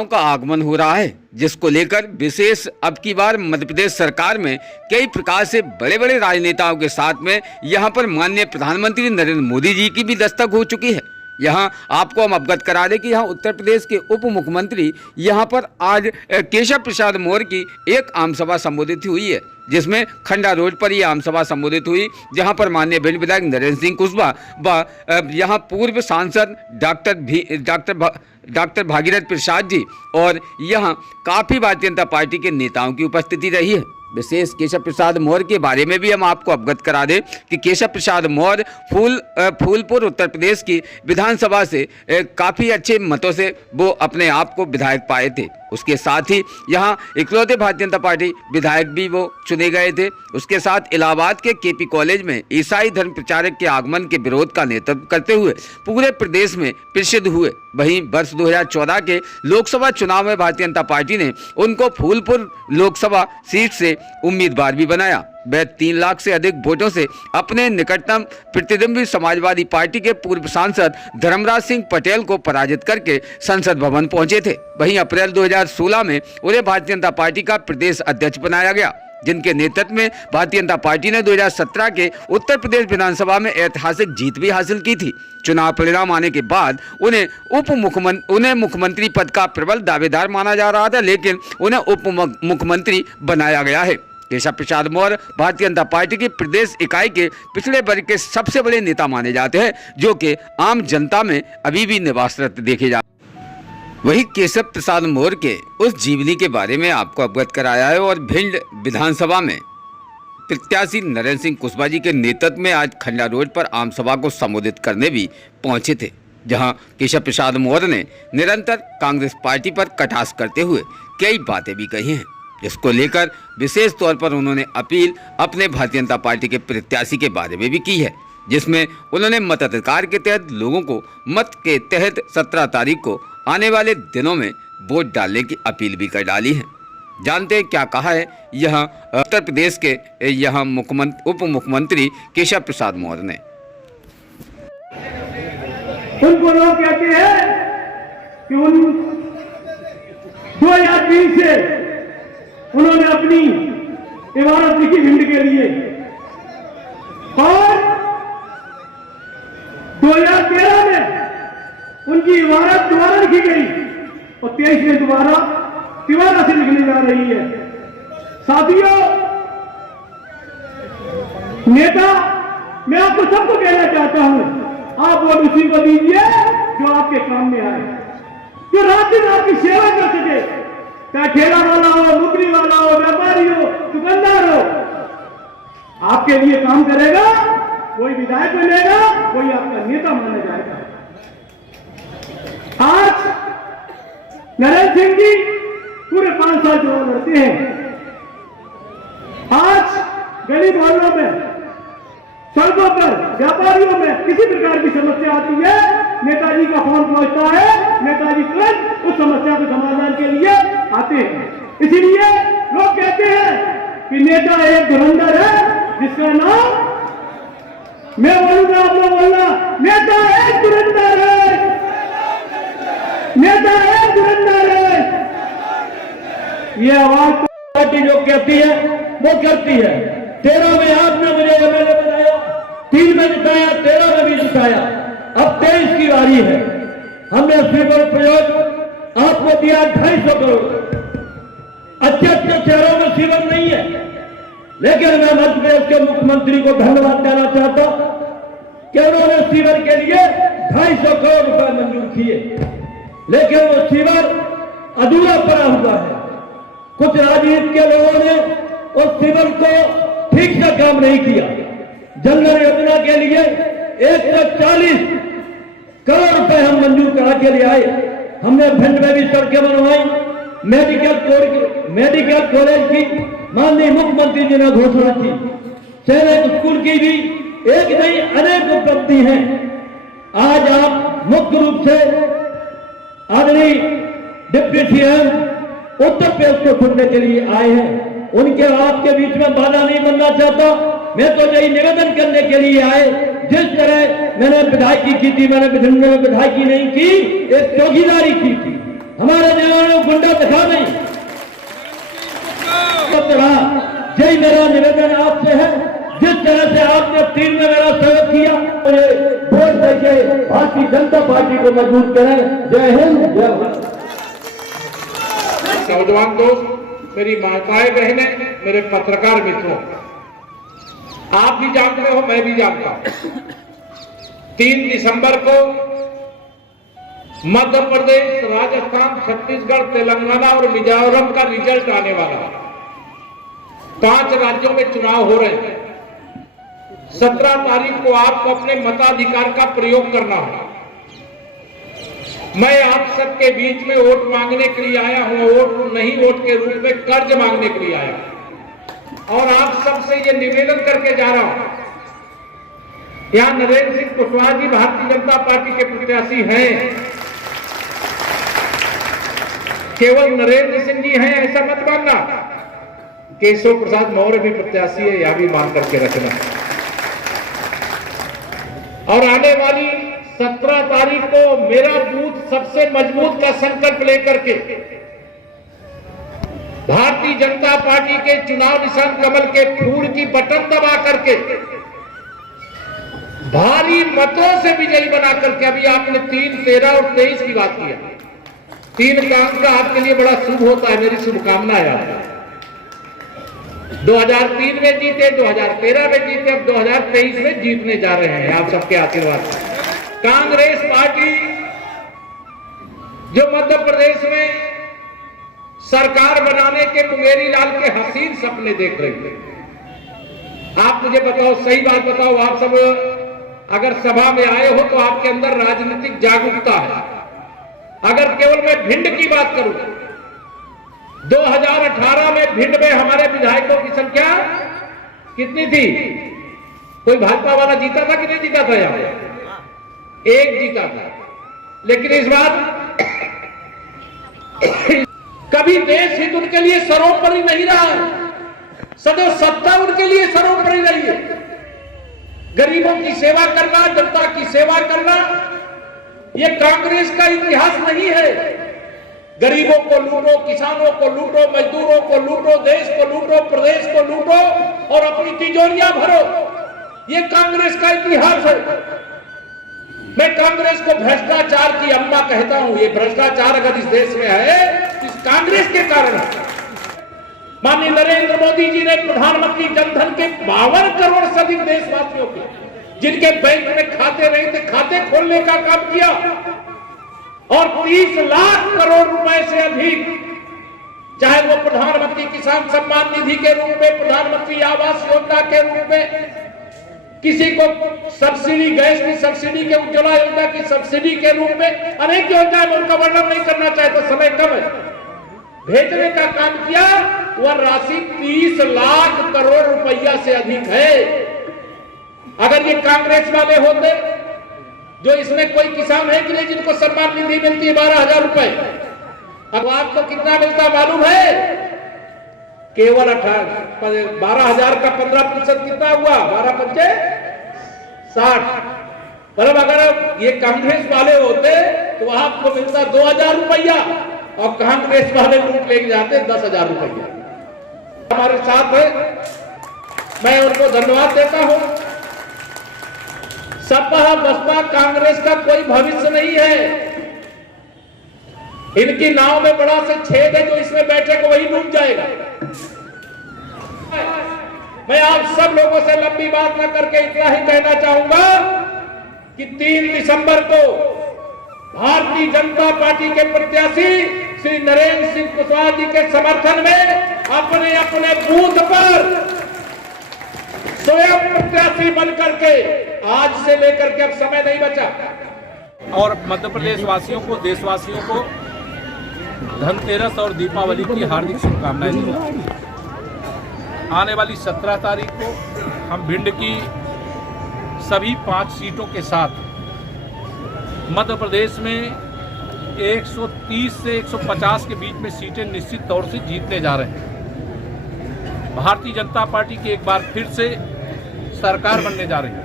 नेताओं का आगमन हो रहा है, जिसको लेकर विशेष अब की बार मध्य प्रदेश सरकार में कई प्रकार से बड़े बड़े राजनेताओं के साथ में यहाँ पर माननीय प्रधानमंत्री नरेंद्र मोदी जी की भी दस्तक हो चुकी है। यहाँ आपको हम अवगत करा दें कि यहाँ उत्तर प्रदेश के उप मुख्यमंत्री यहाँ पर आज केशव प्रसाद मौर्य की एक आम सभा संबोधित हुई है, जिसमें खंडा रोड पर यह आम सभा संबोधित हुई, जहां पर माननीय भिंड विधायक नरेंद्र सिंह कुशवाहा व यहाँ पूर्व सांसद डॉक्टर भागीरथ प्रसाद जी और यहाँ काफी भारतीय जनता पार्टी के नेताओं की उपस्थिति रही है। विशेष केशव प्रसाद मौर्य के बारे में भी हम आपको अवगत करा दें कि केशव प्रसाद मौर्य फूलपुर उत्तर प्रदेश की विधानसभा से काफ़ी अच्छे मतों से वो अपने आप को विधायक पाए थे। उसके साथ ही यहाँ इकलौते भारतीय जनता पार्टी विधायक भी वो चुने गए थे। उसके साथ इलाहाबाद के केपी कॉलेज में ईसाई धर्म प्रचारक के आगमन के विरोध का नेतृत्व करते हुए पूरे प्रदेश में प्रसिद्ध हुए। वहीं वर्ष 2014 के लोकसभा चुनाव में भारतीय जनता पार्टी ने उनको फूलपुर लोकसभा सीट से उम्मीदवार भी बनाया। वह 3 लाख से अधिक वोटों से अपने निकटतम प्रतिद्वंदी समाजवादी पार्टी के पूर्व सांसद धर्मराज सिंह पटेल को पराजित करके संसद भवन पहुंचे थे। वहीं अप्रैल 2016 में उन्हें भारतीय जनता पार्टी का प्रदेश अध्यक्ष बनाया गया, जिनके नेतृत्व में भारतीय जनता पार्टी ने 2017 के उत्तर प्रदेश विधानसभा में ऐतिहासिक जीत भी हासिल की थी। चुनाव परिणाम आने के बाद उन्हें मुख्यमंत्री पद का प्रबल दावेदार माना जा रहा था, लेकिन उन्हें उप मुख्यमंत्री बनाया गया है। केशव प्रसाद मौर्य भारतीय जनता पार्टी की प्रदेश इकाई के पिछड़े वर्ग के सबसे बड़े नेता माने जाते हैं, जो कि आम जनता में अभी भी निवासरत देखे जाते हैं। वही केशव प्रसाद मौर्य के उस जीवनी के बारे में आपको अवगत कराया है और भिंड विधानसभा में प्रत्याशी नरेंद्र सिंह कुशवाहा जी के नेतृत्व में आज खंडा रोड पर आम सभा को संबोधित करने भी पहुंचे थे, जहां केशव प्रसाद मौर्य ने निरंतर कांग्रेस पार्टी पर कटाक्ष करते हुए कई बातें भी कही हैं, जिसको लेकर विशेष तौर पर उन्होंने अपील अपने भारतीय जनता पार्टी के प्रत्याशी के बारे में भी की है, जिसमें उन्होंने मताधिकार के तहत लोगों को मत के तहत 17 तारीख को आने वाले दिनों में वोट डालने की अपील भी कर डाली है। जानते हैं क्या कहा है यहाँ उत्तर प्रदेश के यहाँ उप मुख्यमंत्री केशव प्रसाद मौर्य ने। उनको लोग कहते हैं कि 2003 से उन्होंने अपनी इमारत लिखी भिंड के लिए और 2013 में उनकी इमारत दोबारा लिखी गई और 23 में दोबारा से लिखने जा रही है। साथियों, नेता, मैं आपको सबको कहना चाहता हूं, आप वोट उसी को दीजिए जो आपके काम में आए, जो रात दिन आपकी सेवा कर सके, चाहे ठेला वाला हो, नौकरी वाला हो, व्यापारी हो, दुकानदार हो, आपके लिए काम करेगा, कोई विधायक बनेगा, कोई आपका नेता माना जाएगा। आज नरेंद्र सिंह जी पूरे 5 साल चुनाव लड़ते हैं। आज गली मोहल्लों में, सड़कों पर, व्यापारियों में किसी प्रकार की समस्या आती है, नेताजी का फोन पहुंचता है, नेताजी तुरंत उस समस्या के समाधान के लिए आते हैं। इसीलिए लोग कहते हैं कि नेता एक धुरंधर है, जिसका नाम मैं बोलूंगा, आप लोग बोलना, नेता एक धुरंधर है, नेता एक धुरंधर है। ये आवाज पार्टी जो कहती है वो करती है। 13 में आपने मुझे एमएलए बनाया, 3 में जिताया, 13 में भी जिताया, अब 23 की बारी है। हमने स्वीपर प्रयोग आपको दिया 250 करोड़। अच्छे शहरों में सीवर नहीं है, लेकिन मैं मध्य प्रदेश के मुख्यमंत्री को धन्यवाद देना चाहता कि उन्होंने सीवर के लिए 250 करोड़ रुपए मंजूर किए, लेकिन वो सीवर अधूरा पड़ा हुआ है। कुछ राजनीति के लोगों ने उस सीवर को ठीक से काम नहीं किया। जंगल योजना के लिए 140 करोड़ रुपए हम मंजूर करा के ले आए। हमने भिंड में भी सड़कें बनवाई, मेडिकल कॉलेज की माननीय मुख्यमंत्री जी ने घोषणा की, सैनिक स्कूल की भी एक नहीं अनेक उपलब्धि हैं। आज आप मुख्य रूप से आदरणीय डिप्टी सीएम उत्तर प्रदेश को चुनने के लिए आए हैं। उनके आपके बीच में बाधा नहीं बनना चाहता, मैं तो यही निवेदन करने के लिए आए, जिस तरह मैंने विधायकी की थी, मैंने भिंड में विधायकी नहीं की, एक चौकीदारी की थी। हमारे जवानों को गुंडा दिखा नहीं यही मेरा निवेदन आपसे है। जिस तरह से आपने 3 में मेरा स्वागत किया, मुझे वोट देके भारतीय जनता पार्टी को मजबूत करें। जय हिंद, जय भारत। नौजवान दोस्त, मेरी माताएं बहनें, मेरे पत्रकार मित्रों, आप भी जानते हो, मैं भी जानता हूं, 3 दिसंबर को मध्य प्रदेश, राजस्थान, छत्तीसगढ़, तेलंगाना और मिजोरम का रिजल्ट आने वाला है। 5 राज्यों में चुनाव हो रहे हैं। 17 तारीख को आपको अपने मताधिकार का प्रयोग करना है। मैं आप सबके बीच में वोट मांगने के लिए आया हूं, वोट नहीं वोट के रूप में कर्ज मांगने के लिए आया हूं। और आप सबसे ये निवेदन करके जा रहा हूं, यहां नरेंद्र सिंह कुशवाहा जी भारतीय जनता पार्टी के प्रत्याशी हैं। केवल नरेंद्र सिंह जी हैं ऐसा मत मानना, केशव प्रसाद मौर्य भी प्रत्याशी है, यह भी मान करके रखना। और आने वाली 17 तारीख को मेरा बूथ सबसे मजबूत का संकल्प लेकर के भारतीय जनता पार्टी के चुनाव निशान कमल के फूल की बटन दबा करके भारी मतों से विजयी बना करके, अभी आपने 3, 13 और 23 की बात किया, 3 का अंक आपके लिए बड़ा शुभ होता है। मेरी शुभकामनाएं आपको। 2003 में जीते, 2013 में जीते, अब 2023 में जीतने जा रहे हैं आप सबके आशीर्वाद से। कांग्रेस पार्टी जो मध्य प्रदेश में सरकार बनाने के मुंगेरी लाल के हसीन सपने देख रही है। आप मुझे बताओ, सही बात बताओ, आप सब अगर सभा में आए हो तो आपके अंदर राजनीतिक जागरूकता है। अगर केवल मैं भिंड की बात करूं, 2018 में भिंड में हमारे विधायकों की संख्या कितनी थी? कोई भाजपा वाला जीता था कि नहीं जीता था? यहां 1 जीता था। लेकिन इस बार कभी देश हित उनके लिए सर्वोपरि नहीं रहा, सदैव सत्ता उनके लिए सर्वोपरि रही है। गरीबों की सेवा करना, जनता की सेवा करना, यह कांग्रेस का इतिहास नहीं है। गरीबों को लूटो, किसानों को लूटो, मजदूरों को लूटो, देश को लूटो, प्रदेश को लूटो और अपनी तिजोरियां भरो, ये कांग्रेस का इतिहास है। मैं कांग्रेस को भ्रष्टाचार की अम्मा कहता हूं। ये भ्रष्टाचार अगर इस देश में है, इस कांग्रेस के कारण है। माननीय नरेंद्र मोदी जी ने प्रधानमंत्री जनधन के 52 करोड़ से अधिक देशवासियों के, जिनके बैंक में खाते नहीं थे, खाते खोलने का काम किया और 30 लाख करोड़ रुपए से अधिक, चाहे वो प्रधानमंत्री किसान सम्मान निधि के रूप में, प्रधानमंत्री आवास योजना के रूप में, किसी को सब्सिडी, गैस की सब्सिडी के, उज्ज्वला योजना की सब्सिडी के रूप में, अनेक योजनाएं, मैं उनका वर्णन नहीं करना चाहता, समय कम है, भेजने का काम किया। वह राशि 30 लाख करोड़ रुपया से अधिक है। अगर ये कांग्रेस वाले होते, जो इसमें कोई किसान है कि नहीं जिनको सम्मान निधि मिलती है 12,000 रुपए, अब आपको कितना मिलता मालूम है? केवल 12,000 का 15% कितना हुआ? 12 पंचे 60। पर अगर ये कांग्रेस वाले होते तो आपको मिलता 2,000 रुपया और कांग्रेस वाले लूट लेके जाते 10,000 रुपया। हमारे साथ है, मैं उनको धन्यवाद देता हूं। सपा बसपा कांग्रेस का कोई भविष्य नहीं है। इनकी नाव में बड़ा से छेद है, जो इसमें बैठेगा वही डूब जाएगा। मैं आप सब लोगों से लंबी बात न करके इतना ही कहना चाहूंगा कि 3 दिसंबर को भारतीय जनता पार्टी के प्रत्याशी श्री नरेंद्र सिंह कुशवाहा जी के समर्थन में अपने अपने बूथ पर स्वयं प्रत्याशी बनकर के आज से लेकर के अब समय नहीं बचा। और मध्य प्रदेश वासियों को, देशवासियों को धनतेरस और दीपावली की हार्दिक शुभकामनाएं दी। आने वाली 17 तारीख को हम भिंड की सभी 5 सीटों के साथ मध्य प्रदेश में 130 से 150 के बीच में सीटें निश्चित तौर से जीतने जा रहे हैं। भारतीय जनता पार्टी की एक बार फिर से सरकार बनने जा रही है।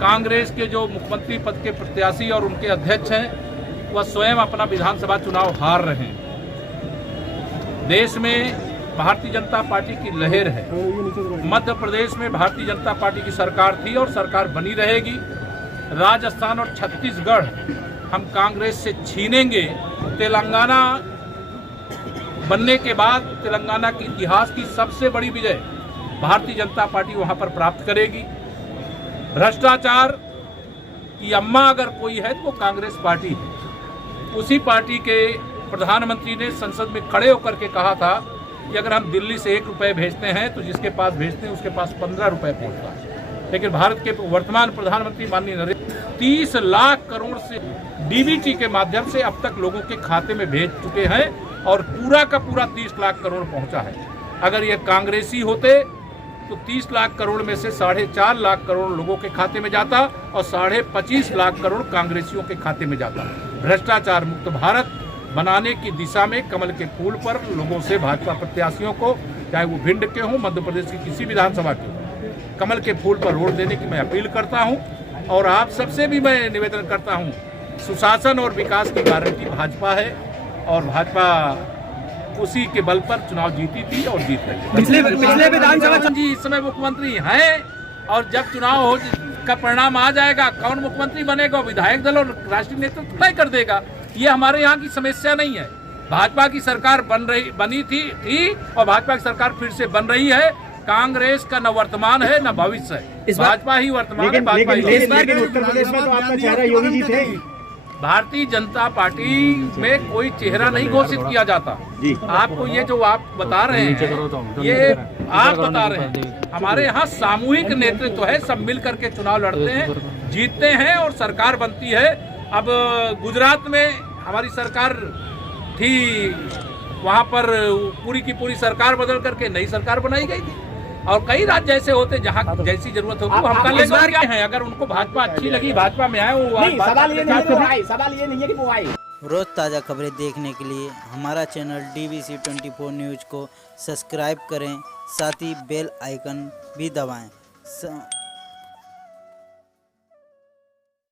कांग्रेस के जो मुख्यमंत्री पद के प्रत्याशी और उनके अध्यक्ष हैं वह स्वयं अपना विधानसभा चुनाव हार रहे हैं। देश में भारतीय जनता पार्टी की लहर है। मध्य प्रदेश में भारतीय जनता पार्टी की सरकार थी और सरकार बनी रहेगी। राजस्थान और छत्तीसगढ़ हम कांग्रेस से छीनेंगे। तेलंगाना बनने के बाद तेलंगाना के इतिहास की सबसे बड़ी विजय भारतीय जनता पार्टी वहां पर प्राप्त करेगी। भ्रष्टाचार की अम्मा अगर कोई है तो वो कांग्रेस पार्टी है। उसी पार्टी के प्रधानमंत्री ने संसद में खड़े होकर के कहा था कि अगर हम दिल्ली से 1 रुपये भेजते हैं तो जिसके पास भेजते हैं उसके पास 15 रुपये पहुँचता है। लेकिन भारत के वर्तमान प्रधानमंत्री माननीय नरेंद्र 30 लाख करोड़ से डीबीटी के माध्यम से अब तक लोगों के खाते में भेज चुके हैं और पूरा का पूरा 30 लाख करोड़ पहुंचा है। अगर ये कांग्रेसी होते तो 30 लाख करोड़ में से 4.5 लाख करोड़ लोगों के खाते में जाता और 25.5 लाख करोड़ कांग्रेसियों के खाते में जाता। भ्रष्टाचार मुक्त भारत बनाने की दिशा में कमल के फूल पर लोगों से भाजपा प्रत्याशियों को, चाहे वो भिंड के हों, मध्य प्रदेश की किसी विधानसभा के हों, कमल के फूल पर वोट देने की मैं अपील करता हूं। और आप सबसे भी मैं निवेदन करता हूं, सुशासन और विकास की गारंटी भाजपा है और भाजपा उसी के बल पर चुनाव जीती थी और जीत रही है। पिछले विधानसभा जी इस समय मुख्यमंत्री हैं और जब चुनाव हो का परिणाम आ जाएगा, कौन मुख्यमंत्री बनेगा विधायक दल और राष्ट्रीय नेतृत्व तय कर देगा। ये हमारे यहाँ की समस्या नहीं है। भाजपा की सरकार बनी थी और भाजपा की सरकार फिर से बन रही है। कांग्रेस का न वर्तमान है न भविष्य है, भाजपा ही वर्तमान है, भाजपा ही। उत्तर प्रदेश में तो आपका चेहरा योगी जी थे। भारतीय जनता पार्टी में कोई चेहरा नहीं घोषित किया जाता। आपको ये जो आप बता रहे हैं ये आप बता रहे हैं। हमारे यहाँ सामूहिक नेतृत्व है, सब मिल करके चुनाव लड़ते हैं, जीतते हैं और सरकार बनती है। अब गुजरात में हमारी सरकार थी, वहाँ पर पूरी की पूरी सरकार बदल करके नई सरकार बनाई गई थी। और कई राज्य ऐसे होते जहाँ जैसी जरूरत होगी वो हम कर लेंगे। क्या है, अगर उनको भाजपा अच्छी लगी, भाजपा में आए वो सवाल ये नहीं है कि वो आए। रोज ताज़ा खबरें देखने के लिए हमारा चैनल DVC 24 न्यूज़ को सब्सक्राइब करें, साथ ही बेल आइकन भी दबाएं।